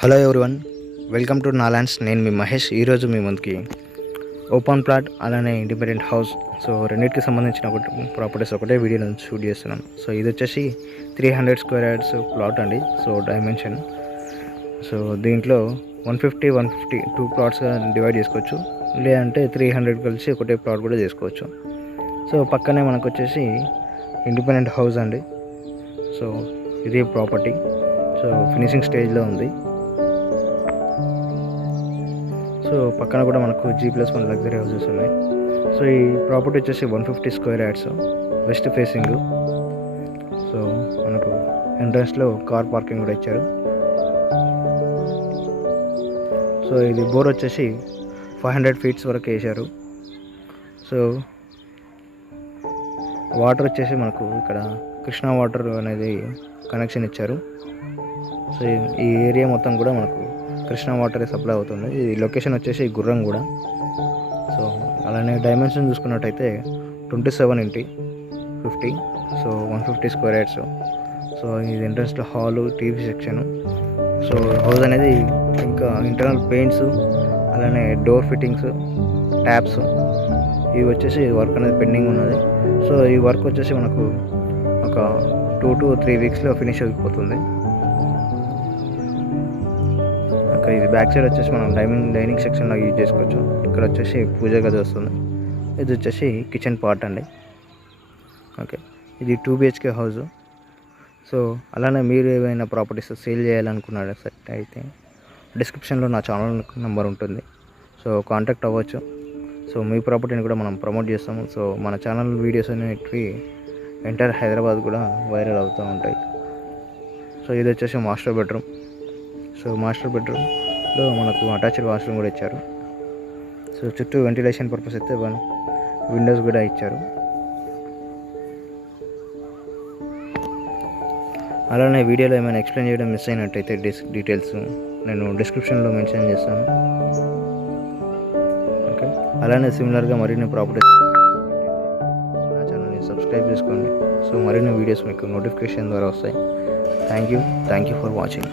Hello everyone, welcome to నాలాండ్స్. నేను మీ మహేష్. ఈరోజు మీ ముందుకి ఓపెన్ ప్లాట్ అలానే ఇండిపెండెంట్ హౌస్, సో రెండింటికి సంబంధించిన ప్రాపర్టీస్ ఒకటే వీడియో నుంచి షూట్ చేస్తున్నాను. సో ఇది వచ్చేసి 300 స్క్వేర్ యార్డ్స్ ప్లాట్ అండి. సో డైమెన్షన్, సో దీంట్లో 150 టూ ప్లాట్స్గా డివైడ్ చేసుకోవచ్చు, లేదంటే 300 కలిసి ఒకటే ప్లాట్ కూడా చేసుకోవచ్చు. సో పక్కనే మనకు వచ్చేసి ఇండిపెండెంట్ హౌస్ అండి. సో ఇది ప్రాపర్టీ, సో ఫినిషింగ్ స్టేజ్లో ఉంది. సో పక్కన కూడా మనకు G+1 లగ్జరీ హౌసెస్ ఉన్నాయి. సో ఈ ప్రాపర్టీ వచ్చేసి 150 square yards, west facing. So మనకు ఎంట్రన్స్లో కార్ పార్కింగ్ కూడా ఇచ్చారు. సో ఇది బోర్ వచ్చేసి 500 ఫీట్స్ వరకు వేశారు. సో వాటర్ వచ్చేసి మనకు ఇక్కడ కృష్ణా వాటర్ అనేది కనెక్షన్ ఇచ్చారు. సో ఈ ఏరియా మొత్తం కూడా మనకు కృష్ణా వాటర్ సప్లై అవుతుంది. ఈ లొకేషన్ వచ్చేసి గుర్రం కూడా. సో అలానే డైమెన్షన్ చూసుకున్నట్టయితే 27x50, so 150 square yards. So ఇది ఎంట్రన్స్లో hall, TV section. So house అనేది ఇంకా ఇంటర్నల్ పెయింట్స్, అలానే డోర్ ఫిట్టింగ్స్, ట్యాప్స్ ఇవి వచ్చేసి వర్క్ అనేది పెండింగ్ ఉన్నది. సో ఈ వర్క్ వచ్చేసి మనకు ఒక 2 to 3 వీక్స్లో ఫినిష్ అయిపోతుంది. ఇది బ్యాక్ సైడ్ వచ్చేసి మనం డైనింగ్ సెక్షన్లో యూజ్ చేసుకోవచ్చు. ఇక్కడ వచ్చేసి పూజ గది వస్తుంది. ఇది వచ్చేసి కిచెన్ పార్ట్ అండి. ఓకే, ఇది 2 BHK హౌస్. సో అలానే మీరు ఏమైనా ప్రాపర్టీస్ సేల్ చేయాలనుకున్నారా సెట్ అయితే డిస్క్రిప్షన్లో నా ఛానల్ నెంబర్ ఉంటుంది. సో కాంటాక్ట్ అవ్వచ్చు. సో మీ ప్రాపర్టీని కూడా మనం ప్రమోట్ చేస్తాము. సో మన ఛానల్ వీడియోస్ అనేటివి ఎంటైర్ హైదరాబాద్ కూడా వైరల్ అవుతూ ఉంటాయి. సో ఇది వచ్చేసి మాస్టర్ బెడ్రూమ్. సో మాస్టర్ బెడ్రూమ్లో మనకు అటాచ్డ్ వాష్రూమ్ కూడా ఇచ్చారు. సో చుట్టూ వెంటిలేషన్ పర్పస్ అయితే విండోస్ కూడా ఇచ్చారు. అలానే వీడియోలో ఏమైనా ఎక్స్ప్లెయిన్ చేయడం మిస్ అయినట్టయితే డీటెయిల్స్ నేను డిస్క్రిప్షన్లో మెన్షన్ చేస్తాను. ఓకే, అలానే సిమిలర్గా మరిన్ని ప్రాపర్టీస్ నా ఛానల్ని సబ్స్క్రైబ్ చేసుకోండి. సో మరిన్ని వీడియోస్ మీకు నోటిఫికేషన్ ద్వారా వస్తాయి. Thank you for watching.